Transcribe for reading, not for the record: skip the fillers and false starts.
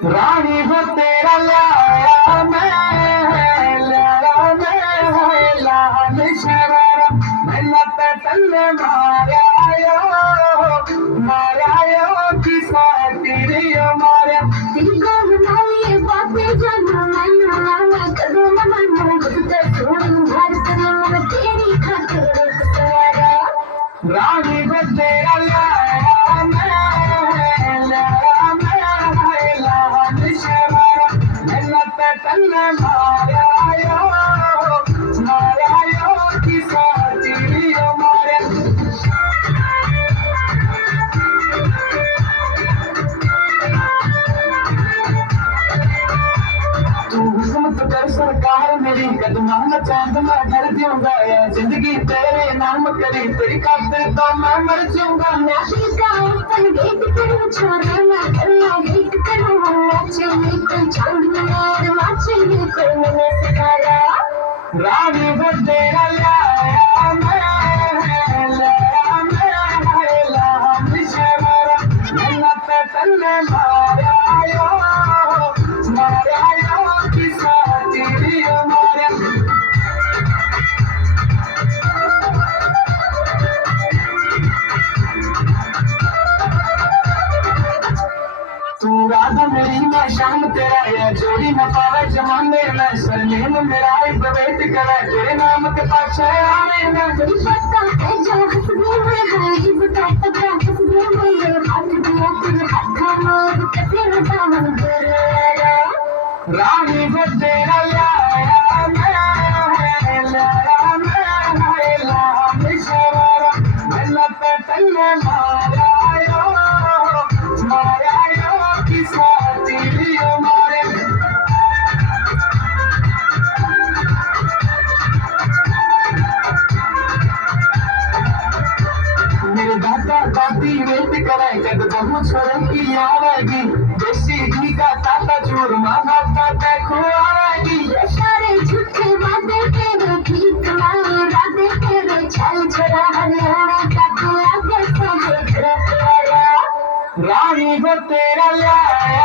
रानी हो तेरा लाया मैं है लाल शरारा मैंने पे तल्ले मारा यो किसा तेरियो मारा तिलको बनालिए बातें जानो मैं कदम मनो गुजर छोड़ूं हर सनम तेरी खातिर सवारा रानी हो तेरा लाया मैं लाल शरारा मैंने पे तल्ले मारा यो किसा तेरियो मारा तू हुकूमत कर सरकार मेरी कदमां में चांद मैं भर दूंगा या जिंदगी तेरे नाम करी तेरी खातिर तो मैं मर जाऊंगा मैं का अपन वेट करूं छोरा मैं करना वेट करूं चाहिए कोई चांद में चाहिए कोई मैंने सितारा रानी वो तेरा लाया मैं लाल शरारा मैंने पे तल्ले मारा यो किसा तेरियो मारा तू राधा मेरी मैं शाम तेरा या जोड़ी न पावे जमाने में सरनेम मेरा एक वेट करे तेरे नाम के पाछे आवे ना पता है जो हंसने में है ये पता हंसने में ये हाथ दिया तेरे हाथ में तेरे दामन तेरा रानी वो तेरा लाया मैं लाल शरारा मैंने पे तल्ले मारा यो किसा तेरियो मारे मेरे दादा दादी वेट करे जब बहु छोड़ की आवेगी देसी घी का ताता चूरमा खाता देखो आवेगी सारे झूठे वादे तेरे ठीक वादे तेरे छल छड़ा हरियाणा का तू आगे से देख रहा रानी वो तेरा लाया